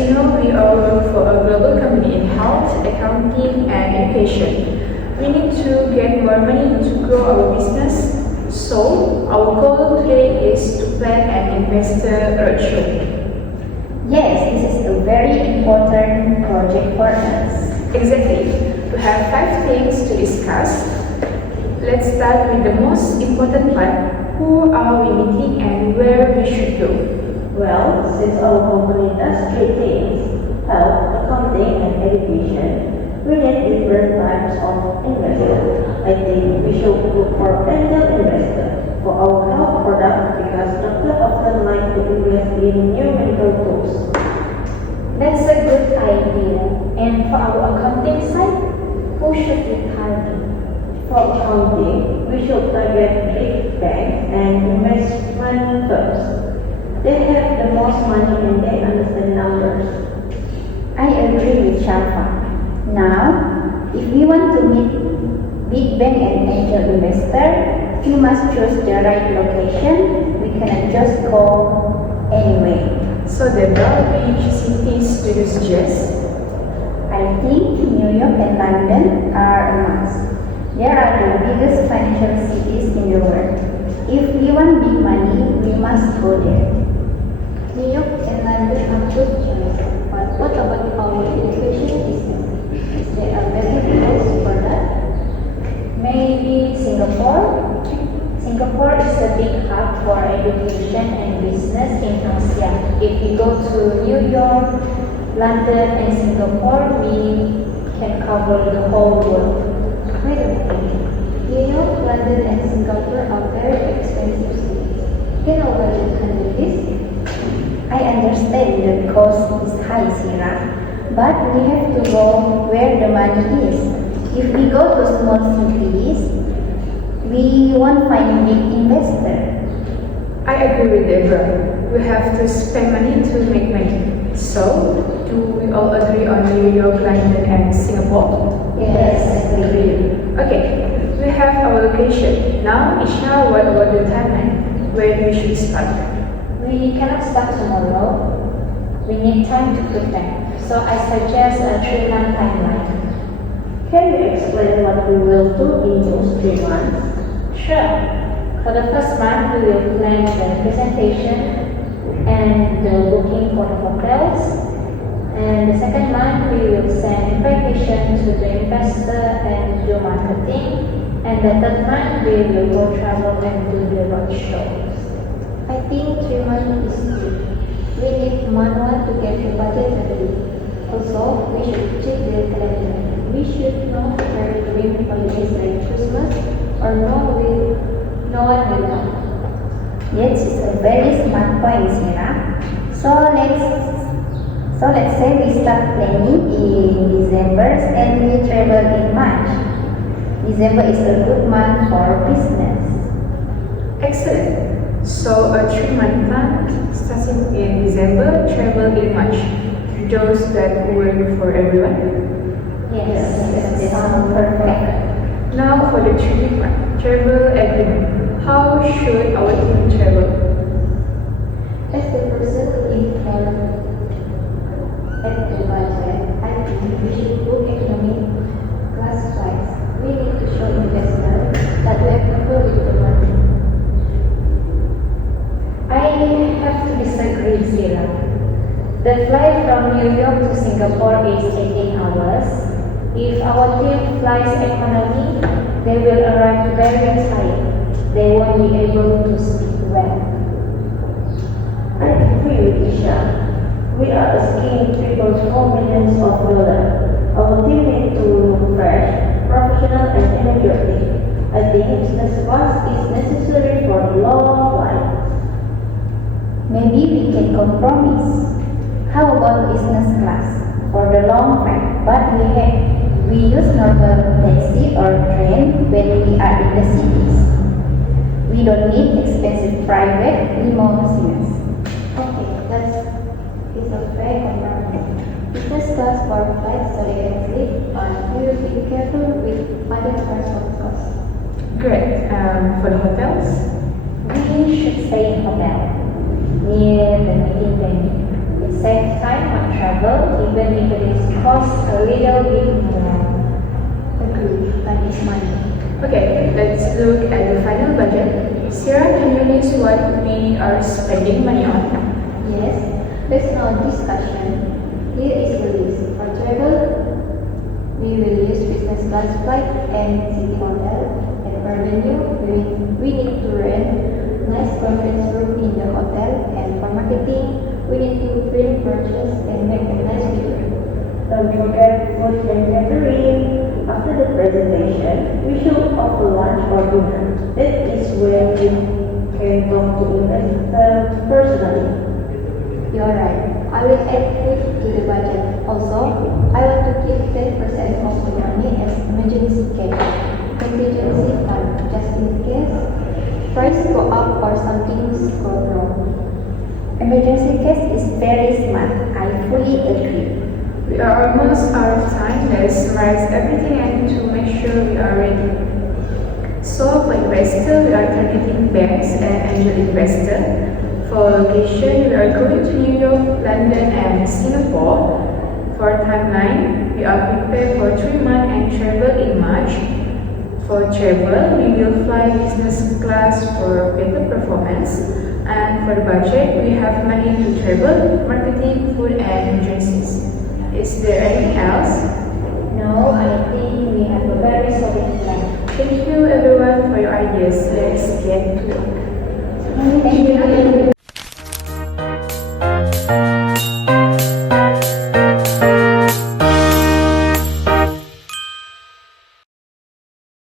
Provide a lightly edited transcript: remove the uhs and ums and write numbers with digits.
you know, we all work for a global company in health, accounting, and education. We need to get more money to grow our business. So, our goal today is to plan an investor roadshow. Yes, this is a very important project for us. Exactly. We have 5 things to discuss. Let's start with the most important part. Who are we meeting and where we should go? Well, since our company does 3 things, health, accounting, and education, we need different types of investors. I think we should look for angel investor for our health product because doctors often like to invest in new medical tools. That's a good idea. And for our accounting side, who should we target? For accounting, we should target big banks and investment firms. They have the most money and they understand numbers. I agree with Shafa. Now, if we want to meet big bank and angel investor, we must choose the right location. We cannot just go anyway. So, Deborah, which cities do you suggest? I think New York and London are a must. They are the biggest financial cities in the world. If we want big money, we must go there. New York and London are good choices, but what about our education business? Is there a better place for that? Maybe Singapore? Singapore is a big hub for education and business in Asia. If we go to New York, London and Singapore, we can cover the whole world. Wait a minute. New York, London, and Singapore are very expensive cities. Can our budget handle this? I understand the cost is high, Sira, but we have to go where the money is. If we go to small cities, we won't find big investor. I agree with Deborah. We have to spend money to make money. So, do we all agree on New York, London, and Singapore? Yes, I agree. Okay, we have our location. Now, Isha, what about the timeline? Where we should start? We cannot start tomorrow. We need time to prepare. So I suggest a 3-month timeline. Can you explain what we will do in those 3 months? Sure. For the first month, we will plan the presentation and the booking for the hotels. And the second month, we will send invitation to the investor and do marketing. And the third month, we will go travel and do the roadshow. I think 3 months is good. We need month 1 to get the budget ready. Also, we should check the calendar. We should know where during holidays like Christmas or no one will come. Yes, it's a very smart point, Sira. So let's say we start planning in December and we travel in March. December is a good month for business. Excellent. So, a 3-month plan starting in December, travel in March. Does that work for everyone? Yes, that sounds perfect. Now for the 3-week plan, travel agreement. How should our team travel? As the person in charge at the budget, I think we should book economy class flights. We need to show investors that we are comfortable with the money. I have to disagree, Sira. The flight from New York to Singapore is 18 hours. If our team flies economy, they will arrive very tired. They won't be able to sleep well. I agree with Isha. We are asking people for millions of dollars. Our team needs to look fresh, professional, and energetic. I think business class is necessary for the long flight. Maybe we can compromise. How about business class for the long flight? But we use normal taxi or train when we are in the cities. We don't need expensive private limousines. Okay, that is a fair compromise. Business class for flights so they can sleep, but we will be careful with other transport costs. Great. For the hotels? We should stay in hotel near the meeting venue. It saves time on travel, even if it is cost a little bit more. Agree, time is money. Okay, let's look at the final budget. Sarah, can you list what we are spending money on? Yes, there's no discussion. Here is the list. For travel, we will use business class flight and city hotel. And for venue, we need to rent nice conference room in the hotel. And for marketing, we need to print purchase and make a nice video. Don't forget food and catering. After the presentation, we should offer lunch or dinner. That is where we can talk to investors personally. You're right. I will add food to the budget. Also, I want to keep 10% of the money as emergency cash, contingency fund, just in case price go up or something go wrong. Emergency cash is very smart. I fully agree. We are almost out of time. Let's summarize everything and to make sure we are ready. So for investor, we are targeting banks and angel investor. For location, we are going to New York, London, and Singapore. For timeline, we are prepared for 3 months and travel in March. For travel, we will fly business class for better performance. And for the budget, we have money to travel, marketing, food, and emergencies. Is there anything else? No, I think we have a very solid plan. Thank you everyone for your ideas. Let's get to work. Thank you.